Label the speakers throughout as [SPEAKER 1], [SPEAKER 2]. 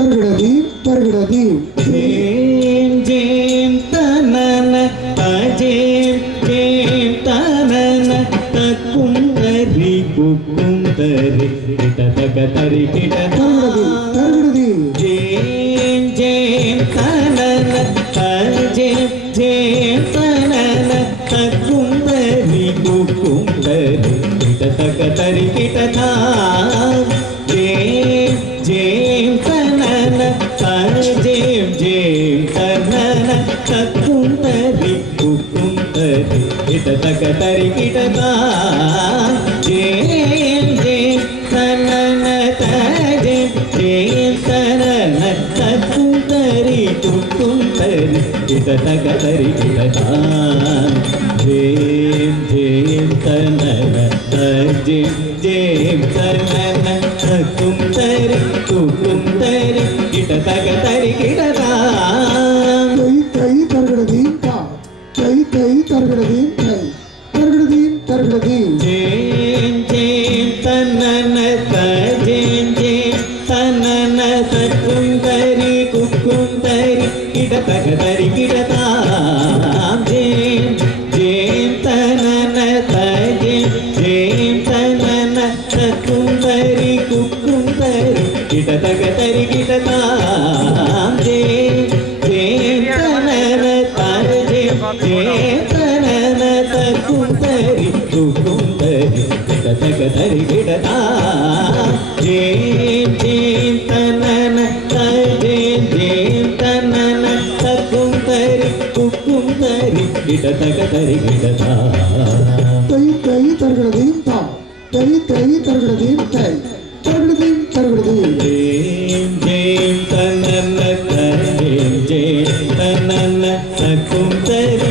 [SPEAKER 1] தருகிறதி தருகிறதி. தருகிறதி தருகிறதி.
[SPEAKER 2] ஜேம் ஜேம் தனன ಕಿಟತಕರಿಕಿಟತ ಜೇಂ ಜೇಂ ತನನ ತಜೆ ಜೇಂ ತನನ ತತ್ತುಂತರಿ ತುತ್ತುಂತರಿ ಕಿಟತಕರಿ ಕಿಟತ ಜೇಂ ಜೇಂ ತನನ ತಜೆ ಜೇಂ ತನನ ತತ್ತುಂತರಿ ತುತ್ತುಂತರಿ
[SPEAKER 1] ಕಿಟತಕರಿ ಕಿಟ தருகிறது. தருகிறது தருகிறது. தருகிறதி
[SPEAKER 2] ஜேம் ஜேம் தன்னன தஜேம் ஜேம் தன்னன தக்கும் தரி குக்கும் தரி கிடதாம் ஜேம் ஜேம் தன்னன தஜேம் ஜேம் தன்னன தக்கும் தரி குக்கும் தரி கிடதாம் ஜேம் ஜேம் தன்னன தஜேம் ஜேம் தக்கும் தரி துக்கும் தரி கிட தக தரி கிடதா ஜேம் ஜேம் தனன தஜேம் ஜேம் தனன தக்கும் தரி துக்கும் தரி கிட
[SPEAKER 1] தை தை தருகிறதி தாம் தை தை தருகிறதி தை தருகிறதி தருகிறதி
[SPEAKER 2] ஜேம் ஜேம் தனன தஜேம் ஜேம் தனன தக்கும் தரி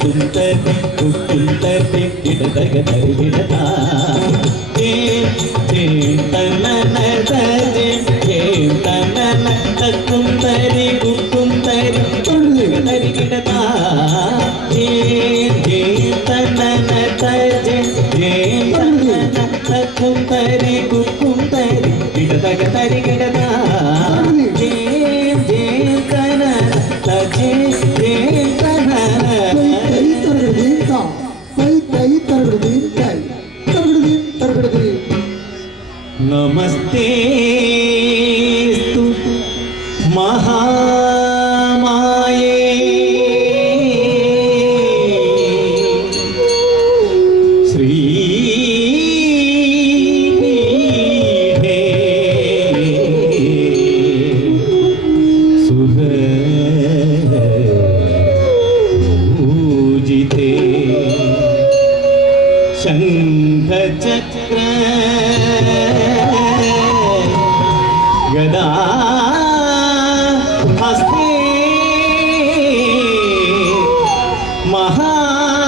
[SPEAKER 2] తుంటరి తుంటరి ఇడదగ దరిడత ఏ తన తరి ఏ తన తుంటరి తుంటరి తుళ్ళు దరిడత ఏ తన తరి ఏ
[SPEAKER 1] తన తుంటరి తుంటరి ఇడదగ దరిడత ఏ తన తరి नमस्ते महामाये
[SPEAKER 2] श्री सुहर মহা